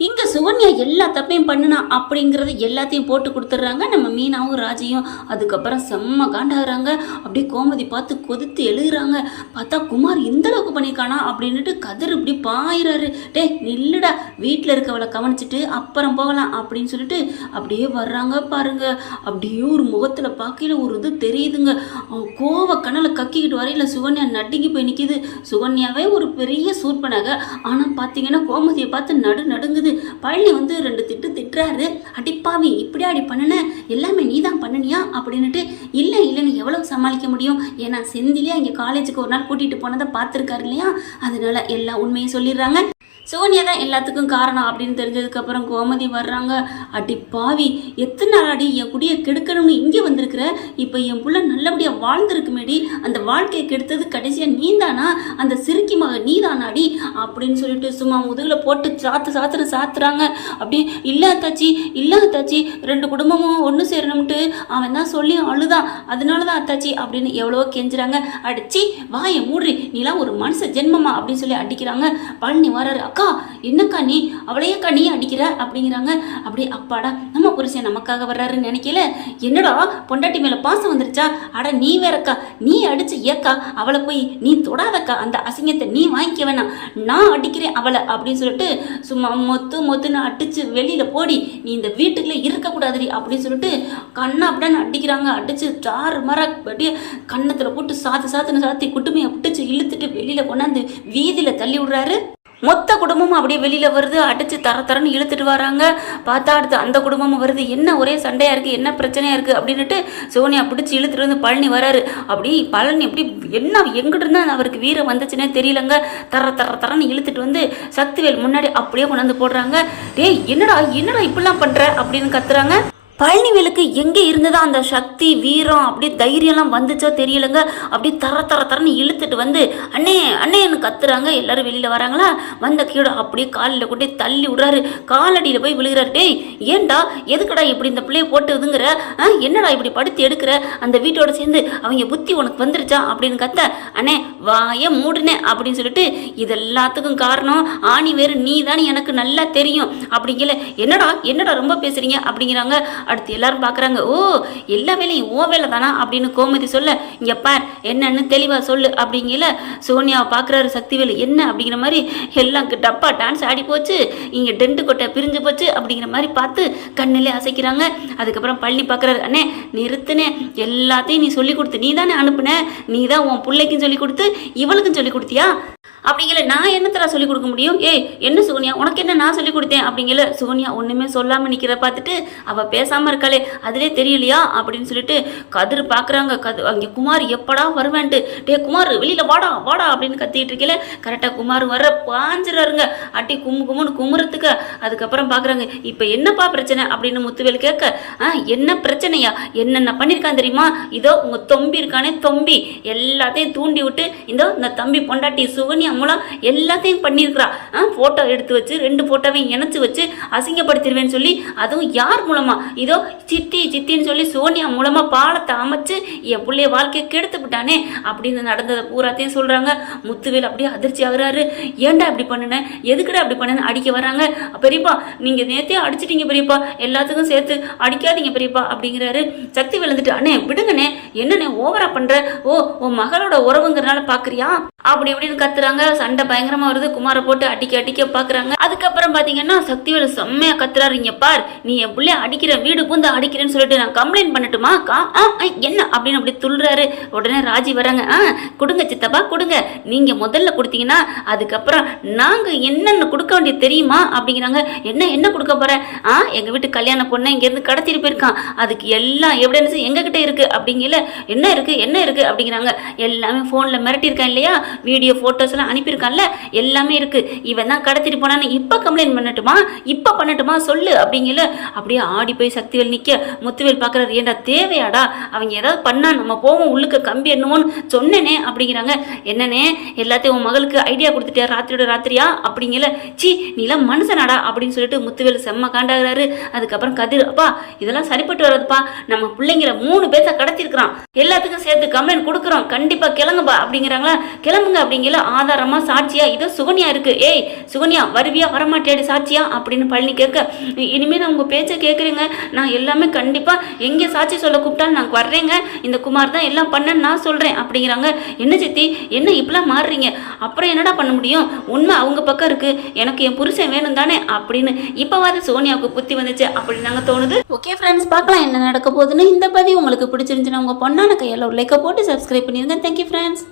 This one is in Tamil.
இங்க சுகன்யா எல்லா தப்பையும் பண்ணுனா அப்படிங்கறத எல்லாத்தையும் போட்டு கொடுத்துட்றாங்க. நம்ம மீனாவும் ராஜையும் அதுக்கப்புறம் செம்ம காண்டாகிறாங்க. அப்படியே கோமதி பார்த்து கொதித்து எழுதுறாங்க பார்த்தா குமார் இந்த அளவுக்கு பண்ணியிருக்கானா அப்படின்னுட்டு கதிர் இப்படி பாயிறாரு. டேய் நில்லுடா. வீட்டில் இருக்கவளை கவனிச்சிட்டு அப்புறம் போகலாம் அப்படின்னு சொல்லிட்டு அப்படியே வர்றாங்க பாருங்க. அப்படியே ஒரு முகத்துல பார்க்கையில ஒரு இது தெரியுதுங்க. அவன் கோவ கணல கக்கிக்கிட்டு வரையில சுகன்யா நடுங்கி போய் நிற்கிது சுகன்யாவே ஒரு பெரிய சூர்பனக ஆனால் பார்த்தீங்கன்னா கோமதியை பார்த்து நடு நடுங்குது. பழனி வந்து ரெண்டு திட்டு திட்டுறாரு. அடிப்பாவி இப்படி அடி பண்ணுன? எல்லாமே நீ தான் பண்ணனியா? அப்படின்னுட்டு இல்லை இல்லைன்னு எவ்வளவு சமாளிக்க முடியும்? ஏன்னா செந்திலே இங்கே காலேஜுக்கு ஒரு நாள் கூட்டிகிட்டு போனதை பார்த்துருக்காரு இல்லையா? அதனால எல்லா உண்மையும் சொல்லிடுறாங்க. சோனியா தான் எல்லாத்துக்கும் காரணம் அப்படின்னு தெரிஞ்சதுக்கப்புறம் கோமதி வர்றாங்க. அடி பாவி எத்தனை நாள் அடி என் குடியை கெடுக்கணும்னு இங்கே வந்திருக்கிற? இப்போ என் புள்ள நல்லபடியாக வாழ்ந்துருக்குமேடி அந்த வாழ்க்கையை கெடுத்தது கடைசியாக நீதானா அந்த சிறுக்கி மக நீதானாடி அப்படின்னு சொல்லிட்டு சும்மா முதுகில் போட்டு சாத்து சாத்துன்னு சாத்துறாங்க. அப்படி இல்லை அத்தாச்சி இல்லை அத்தாச்சி ரெண்டு குடும்பமும் ஒன்று சேரணும்ட்டு அவன் தான் சொல்லி அழுதான் அதனால தான் அத்தாச்சி அப்படின்னு எவ்வளவோ கெஞ்சுறாங்க. அடிச்சி வாயை மூடுறி நீலாம் ஒரு மனுஷ ஜென்மமா அப்படின்னு சொல்லி அடிக்கிறாங்க. பழனி வராரு. அக்கா என்னக்கா நீ? அவளையேக்கா நீ அடிக்கிற? அப்படிங்கிறாங்க. அப்படியே அப்பாடா நம்ம புருஷன் நமக்காக வர்றாருன்னு நினைக்கல? என்னடா பொண்டாட்டி மேல பாசம் வந்துருச்சா? அட நீ வேறக்கா நீ அடிச்சு ஏக்கா அவளை போய் நீ தொடாதக்கா அந்த அசிங்கத்தை நீ வாங்கிக்க வேணாம். நான் அடிக்கிறேன் அவளை அப்படின்னு சொல்லிட்டு சும்மா மொத்து மொத்துன்னு அடிச்சு வெளியில போடி நீ இந்த வீட்டுக்குள்ள இருக்கக்கூடாதுடி அப்படின்னு சொல்லிட்டு கண்ணை அப்படின்னு அடிக்கிறாங்க. அடிச்சு சாறு மர அப்படியே போட்டு சாத்து சாத்துன்னு சாத்தி குட்டுமையை பிடிச்சி இழுத்துட்டு வெளியில கொண்டாந்து வீதியில தள்ளி விடுறாரு. மொத்த குடும்பமும் அப்படியே வெளியில் வருது அடித்து தர தரன்னு இழுத்துட்டு வராங்க. பார்த்தா அடுத்து அந்த குடும்பமும் வருது. என்ன ஒரே சண்டையாக இருக்குது என்ன பிரச்சனையாக இருக்குது அப்படின்னுட்டு சோனியா பிடிச்சி இழுத்துட்டு வந்து பழனி வராரு. அப்படி பழனி எப்படி என்ன எங்கிட்டு இருந்தால் அவருக்கு வீரம் வந்துச்சுன்னே தெரியலங்க. தர தர தரன்னு இழுத்துட்டு வந்து சக்திவேல் முன்னாடி அப்படியே கொண்டாந்து போடுறாங்க. டேய் என்னடா என்னடா இப்படிலாம் பண்ணுற அப்படின்னு கத்துறாங்க. பழனிவேலுக்கு எங்கே இருந்ததோ அந்த சக்தி வீரம் அப்படியே தைரியம்லாம் வந்துச்சோ தெரியலங்க. அப்படியே தர தர தரன்னு இழுத்துட்டு வந்து அண்ணே அண்ணேன்னு கத்துறாங்க. எல்லாரும் வெளியில் வராங்களா? வந்த கீழே அப்படியே காலில் கொண்டு தள்ளி விடுறாரு. காலடியில் போய் விழுகிறாரு. டேய் ஏன்டா? எதுக்குடா இப்படி இந்த பிள்ளைய போட்டு இதுங்கிற ஆ என்னடா இப்படி படுத்து எடுக்கிற? அந்த வீட்டோட சேர்ந்து அவங்க புத்தி உனக்கு வந்துருச்சா? அப்படின்னு கத்த அண்ணே வாய மூடுனே அப்படின்னு சொல்லிட்டு இது எல்லாத்துக்கும் காரணம் ஆணி வேறு நீ தானே எனக்கு நல்லா தெரியும். அப்படிங்கல என்னடா என்னடா ரொம்ப பேசுறீங்க? அப்படிங்கிறாங்க. அடுத்து எல்லாரும் பார்க்குறாங்க ஓ எல்லா வேலையும் ஓ வேலை தானா அப்படின்னு கோமதி சொல்ல இங்கே பார் என்னன்னு தெளிவாக சொல்லு அப்படிங்கல சோனியாவை பார்க்குறாரு சக்திவேலு. என்ன? அப்படிங்கிற மாதிரி எல்லாம் டப்பா டான்ஸ் ஆடி போச்சு. இங்கே டெண்டு கொட்டை பிரிஞ்சு போச்சு. அப்படிங்கிற மாதிரி பார்த்து கண்ணிலே அசைக்கிறாங்க. அதுக்கப்புறம் பள்ளி பார்க்குறாரு அண்ணே நிறுத்துனே. எல்லாத்தையும் நீ சொல்லி கொடுத்து நீ தானே அனுப்புன? நீ தான் உன் பிள்ளைக்கும் சொல்லி கொடுத்து இவளுக்கும் சொல்லி கொடுத்தியா? அப்படிங்கிற நான் என்னத்தடா சொல்லிக் கொடுக்க முடியும்? ஏய் என்ன சுகன்யா? உனக்கு என்ன நான் சொல்லிக் கொடுத்தேன்? அப்படிங்கிற சுகன்யா ஒன்றுமே சொல்லாமல் நிற்கிற பார்த்துட்டு அவள் பேசாமல் இருக்காளே அதிலே தெரியலையா? அப்படின்னு சொல்லிட்டு கதிர் பார்க்குறாங்க கது அங்கே குமார் எப்படா வருவேன்ட்டு. டே குமார் வெளியில் வாடா வாடா அப்படின்னு கத்திட்டு இருக்கல கரெக்டாக குமார் வர பாஞ்சிடறாருங்க. அட்டி கும்மு கும்முன்னு குமுறத்துக்கு அதுக்கப்புறம் பார்க்குறாங்க இப்போ என்னப்பா பிரச்சனை? அப்படின்னு முத்துவேல் கேட்க ஆ என்ன பிரச்சனையா? என்னென்ன பண்ணியிருக்கான் தெரியுமா? இதோ உங்கள் தொம்பி இருக்கானே தொம்பி. எல்லாத்தையும் தூண்டி விட்டு இதோ இந்த தம்பி பொண்டாட்டி சுகன்யா மூலம் எல்லாத்தையும் பண்ணியிருக்கிறா ஆ ஃபோட்டோ எடுத்து வச்சு ரெண்டு ஃபோட்டோவையும் இணைச்சி வச்சு அசிங்கப்படுத்திடுவேன்னு சொல்லி அதுவும் யார் மூலமா? இதோ சித்தி சித்தின்னு சொல்லி சோனியா மூலமா பாலத்தை அமைச்சு என் பிள்ளைய வாழ்க்கையை கெடுத்து விட்டானே அப்படின்னு நடந்ததை பூராத்தையும் சொல்றாங்க. முத்துவேல் அப்படியே அதிர்ச்சி ஆகுறாரு. ஏன்டா இப்படி பண்ணுன? எதுக்குடா அப்படி பண்ணுன்னு அடிக்க வராங்க பெரியப்பா நீங்க நேத்தே அடிச்சிட்டீங்க பெரியப்பா. எல்லாத்துக்கும் சேர்த்து அடிக்காதீங்க பெரியப்பா அப்படிங்கிறாரு. சக்தி விழுந்துட்டு அண்ணே விடுங்கண்ணே. என்னண்ணே ஓவரா பண்ற? ஓ உன் மகளோட உறவுங்கிறனால பாக்குறியா? அப்படி இப்படின்னு கத்துறாங்க. சண்டை பயங்கரமா வருது. குமார போட்டு அடிக்க அடிக்க பாக்குறாங்க. அதுக்கப்புறம் பாத்தீங்கன்னா சக்திவேலு செம்மையா கத்துறாரு இங்க பார் நீ என் பிள்ளைய அடிக்கிற வீடு பூந்து அடிக்கிறேன்னு சொல்லிட்டு நான் கம்ப்ளைண்ட் பண்ணட்டுமா? கா ஆ ஆ, என்ன? அப்படின்னு அப்படி துள்ளுறாரு. உடனே ராஜி வராங்க. ஆ கொடுங்க சித்தப்பா கொடுங்க. நீங்க முதல்ல கொடுத்தீங்கன்னா அதுக்கப்புறம் நாங்க என்னென்ன கொடுக்க வேண்டியது தெரியுமா? அப்படிங்கிறாங்க. என்ன என்ன கொடுக்க போற? ஆ எங்க வீட்டு கல்யாண பொண்ணை இங்க இருந்து கடத்திட்டு போயிருக்கான். அதுக்கு எல்லாம் எவிடன்ஸ் எங்க கிட்ட இருக்கு. அப்படிங்கல என்ன இருக்கு? என்ன இருக்கு? அப்படிங்கிறாங்க. எல்லாமே போன்ல மிரட்டியிருக்கான் இல்லையா? வீடியோ ஃபோட்டோஸ்லாம் அனுப்பியிருக்கான்ல? எல்லாமே இருக்குது இவன் தான் கடத்திட்டு போனான்னு இப்போ கம்ப்ளைண்ட் பண்ணட்டுமா? இப்போ பண்ணட்டுமா? சொல்லு அப்படிங்கல. அப்படியே ஆடி போய் சக்தி சக்திவேல் நிற்க முத்துவேல் பார்க்குறாரு ஏண்டா தேவையாடா? அவங்க ஏதாவது பண்ணா நம்ம போவோம் உள்ளுக்க கம்பி என்னமோன்னு சொன்னேனே அப்படிங்கிறாங்க. என்னனே எல்லாத்தையும் உன் மகளுக்கு ஐடியா கொடுத்துட்டியா? ராத்திரியோட ராத்திரியா? அப்படிங்கல. சி நீலாம் மனுஷனாடா? அப்படின்னு சொல்லிட்டு முத்துவேல் செம்ம காண்டாகிறாரு. அதுக்கப்புறம் கதிர் அப்பா இதெல்லாம் சரிப்பட்டு வராதுப்பா. நம்ம பிள்ளைங்கள மூணு பேர்த்த கடத்திருக்கிறான் எல்லாத்துக்கும் சேர்த்து கம்ப்ளைண்ட் கொடுக்குறோம். கண்டிப்பாக கிளங்குப்பா அப்படிங்கிறாங்களா? இறங்குங்க அப்படிங்கிற ஆதாரமா சாட்சியா? இதோ சுகன்யா இருக்கு. ஏய் சுகன்யா வருவியா? வரமாட்டியாடி சாட்சியா? அப்படின்னு பழனி கேட்க இனிமே நான் உங்க பேச்சை கேட்குறேங்க. நான் எல்லாமே கண்டிப்பா எங்கே சாட்சி சொல்ல கூப்பிட்டாலும் நான் வர்றேங்க. இந்த குமார் தான் எல்லாம் பண்ணேன்னு நான் சொல்றேன் அப்படிங்கிறாங்க. என்ன சித்தி என்ன இப்படிலாம் மாறுறீங்க? அப்புறம் என்னடா பண்ண முடியும்? உண்மை அவங்க பக்கம் இருக்கு. எனக்கு என் புருஷன் வேணும் தானே அப்படின்னு இப்போவாது சோனியாவுக்கு புத்தி வந்துச்சு அப்படின்னு நாங்கள் தோணுது. ஓகே ஃப்ரெண்ட்ஸ் பார்க்கலாம் என்ன நடக்க போகுதுன்னு. இந்த பதிவு உங்களுக்கு பிடிச்சிருந்துச்சுன்னா உங்கள் பொண்ணான கையில் ஒரு லைக்கை போட்டு சப்ஸ்கிரைப் பண்ணிருங்க. Thank you friends